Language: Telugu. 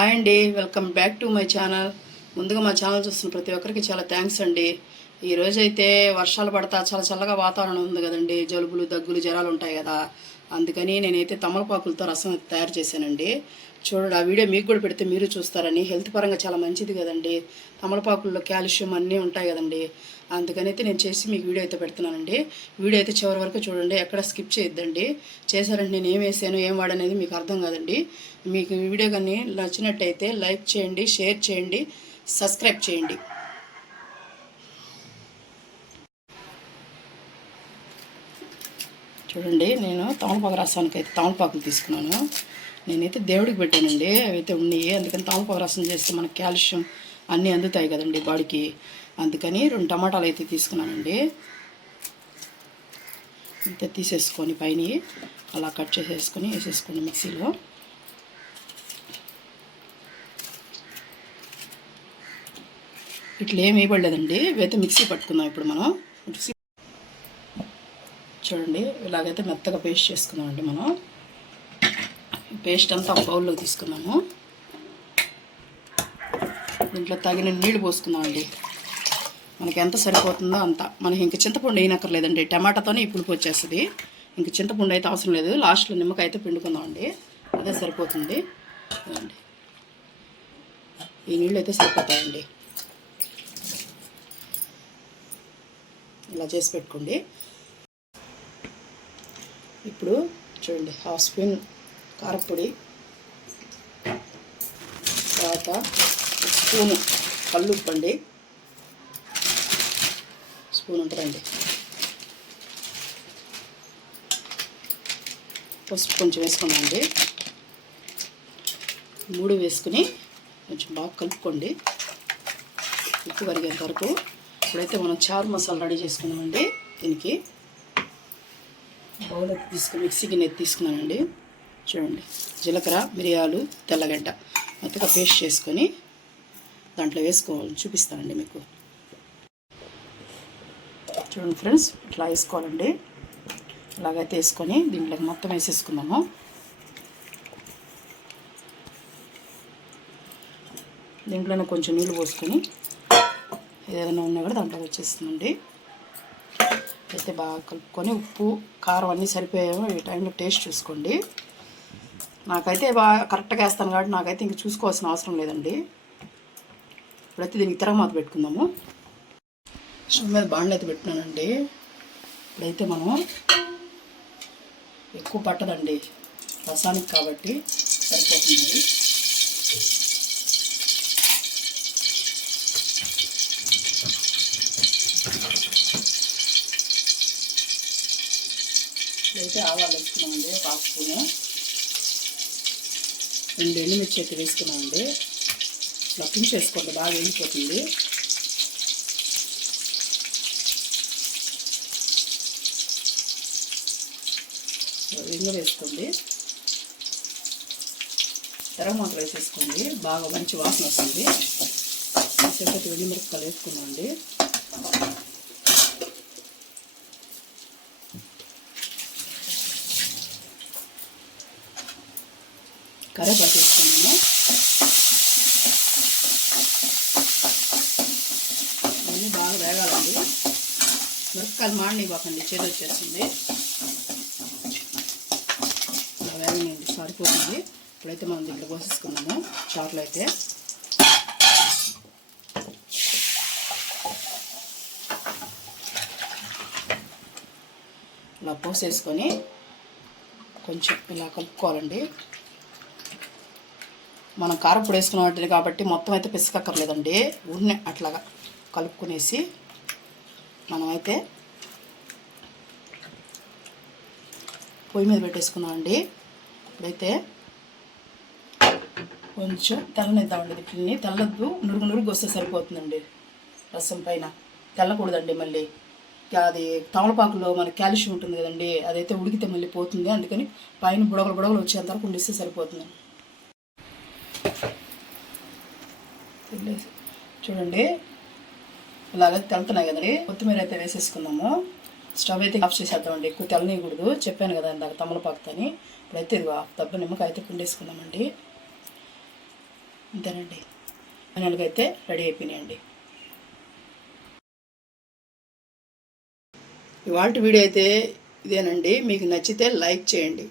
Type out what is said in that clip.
హాయ్ అండి welcome back to my channel ముందుగా మా ఛానల్ చూస్తున్న ప్రతి ఒక్కరికి చాలా థ్యాంక్స్ అండి. ఈ వర్షాలు పడతా చాలా చల్లగా వాతావరణం ఉంది కదండి. జలుబులు దగ్గులు జ్వరాలు ఉంటాయి కదా. అందుకని నేనైతే తమలపాకులతో రసం తయారు చేశానండి. చూడండి ఆ వీడియో మీకు కూడా పెడితే మీరు చూస్తారని. హెల్త్ పరంగా చాలా మంచిది కదండి. తమలపాకుల్లో కాల్షియం అన్నీ ఉంటాయి కదండి. అందుకని అయితే నేను చేసి మీకు వీడియో అయితే పెడుతున్నానండి. వీడియో అయితే చివరి వరకు చూడండి ఎక్కడ స్కిప్ చేయొద్దండి. చేశారంటే నేను ఏం వేసాను ఏం వాడనేది మీకు అర్థం కాదండి. మీకు వీడియో కానీ నచ్చినట్టయితే లైక్ చేయండి షేర్ చేయండి సబ్స్క్రైబ్ చేయండి. చూడండి నేను తమలపాకు రసానికి అయితే తమలపాకులు తీసుకున్నాను. నేనైతే దేవుడికి పెట్టానండి అవైతే ఉన్నాయి. అందుకని తమలపాకు రసం చేస్తే మనకి కాల్షియం అన్నీ అందుతాయి కదండి బాడీకి. అందుకని రెండు టమాటాలు అయితే తీసుకున్నానండి. అయితే తీసేసుకొని పైన అలా కట్ చేసేసుకొని వేసేసుకోండి మిక్సీలో. ఇట్లా ఏమి వేయబడలేదండి అయితే మిక్సీ పట్టుకుందాం ఇప్పుడు మనం. మిక్సీ చూడండి. ఇలాగైతే మెత్తగా పేస్ట్ చేసుకుందామండి మనం. పేస్ట్ అంతా బౌల్లో తీసుకున్నాము దీంట్లో తగిన నీళ్ళు పోసుకుందామండి. మనకి ఎంత సరిపోతుందో అంత. మనకి ఇంక చింతపండు వేయనక్కర్లేదండి. టమాటాతోనే ఈ పులుపు వచ్చేస్తుంది. ఇంక చింతపండు అయితే అవసరం లేదు. లాస్ట్లో నిమ్మకాయ అయితే పిండుకుందామండి. అదే సరిపోతుంది. ఈ నీళ్ళు అయితే సరిపోతాయండి. ఇలా చేసి పెట్టుకోండి. ఇప్పుడు చూడండి హాఫ్ స్పూన్ కారపొడి తర్వాత స్పూను కళ్ళు ఉప్పండి. స్పూన్ ఉంటుందండి. పసుపు కొంచెం వేసుకున్నామండి మూడు వేసుకుని కొంచెం బాగా కలుపుకోండి. ఉప్పు కరిగేంత వరకు ఇప్పుడైతే మనం చారు మసాలా రెడీ చేసుకున్నామండి దీనికి. బౌల్ తీసుకుని మిక్సీకి గిన్నె తీసుకున్నానండి. చూడండి. జీలకర్ర మిరియాలు తెల్లగడ్డ మెత్తగా పేస్ట్ చేసుకొని దాంట్లో వేసుకోవాలి. చూపిస్తానండి మీకు. చూడండి ఫ్రెండ్స్ ఇట్లా వేసుకోవాలండి. ఇలాగైతే వేసుకొని దీంట్లోకి మొత్తం వేసేసుకుందాము. దీంట్లోనే కొంచెం నీళ్ళు పోసుకొని ఏదైనా ఉన్నా కూడా దాంట్లో వచ్చేస్తుందండి. అయితే బాగా కలుపుకొని ఉప్పు కారం అన్నీ సరిపోయాము ఈ టైంలో టేస్ట్ చూసుకోండి. నాకైతే బాగా కరెక్ట్గా వేస్తాను కాబట్టి నాకైతే ఇంక చూసుకోవాల్సిన అవసరం లేదండి. ఇప్పుడైతే దీనికి తిరగమాత పెట్టుకుందాము. స్టవ్ మీద బాండ్లు అయితే పెట్టినానండి ఇప్పుడైతే మనం ఎక్కువ పట్టదండి. రసానికి కాబట్టి సరిపోతుంది. అయితే ఆవాలు వేసుకున్నామండి ఒక హాఫ్ స్పూను రెండు ఎండుమిర్చి అయితే వేసుకున్నామండి. ఇట్లా పించి బాగా వెళ్ళిపోతుంది ఇంగు వేసుకోండి. తెరమూత వేసేసుకోండి బాగా మంచి వాసన వస్తుంది. చెప్పటి వెండి మిరపకాయలు వేసుకున్నామండి. కరేపాకు వేసుకున్నాము అన్నీ బాగా వేగాలండి. మిరపకాయలు మాడనివ్వకండి చేదు వచ్చేస్తుంది. ఇలా వేగనండి సరిపోతుంది. ఇప్పుడైతే మనం దీంట్లో పోసేసుకున్నాము చారులో అయితే. ఇలా పోసేసుకొని కొంచెం ఇలా కలుపుకోవాలండి. మనం కారపొడి వేసుకున్నట్టు కాబట్టి మొత్తం అయితే పిసకక్కర్లేదండి. ఉన్ని అట్లాగా కలుపుకునేసి మనమైతే పొయ్యి మీద పెట్టేసుకున్నామండి ఇప్పుడైతే కొంచెం తెల్లనిద్దామండి దీన్ని. తెల్లద్దు నురుగు నురుగు వస్తే సరిపోతుందండి రసం పైన. తెల్లకూడదండి మళ్ళీ. అది తమలపాకులో మనకి కాల్షియం ఉంటుంది కదండి అదైతే ఉడికితే మళ్ళీ పోతుంది. అందుకని పైన బుడగలు బుడగలు వచ్చేంతవరకు ఉండిస్తే సరిపోతుంది. చూడండి. ఇలాగ తెలుతున్నాయి కదండి. కొత్తిమీర అయితే వేసేసుకుందాము. స్టవ్ అయితే ఆఫ్ చేసేద్దామండి. ఎక్కువ తెల్లనీయకూడదు. చెప్పాను కదా ఇందాక తమలపాకుతని. ఇప్పుడైతే ఇది దెబ్బ నిమ్మకాయ అయితే పిండేసుకుందామండి. అంతేనండి. ఫైనల్గా అయితే రెడీ అయిపోయినాయండి. ఇవాళ వీడియో అయితే ఇదేనండి. మీకు నచ్చితే లైక్ చేయండి.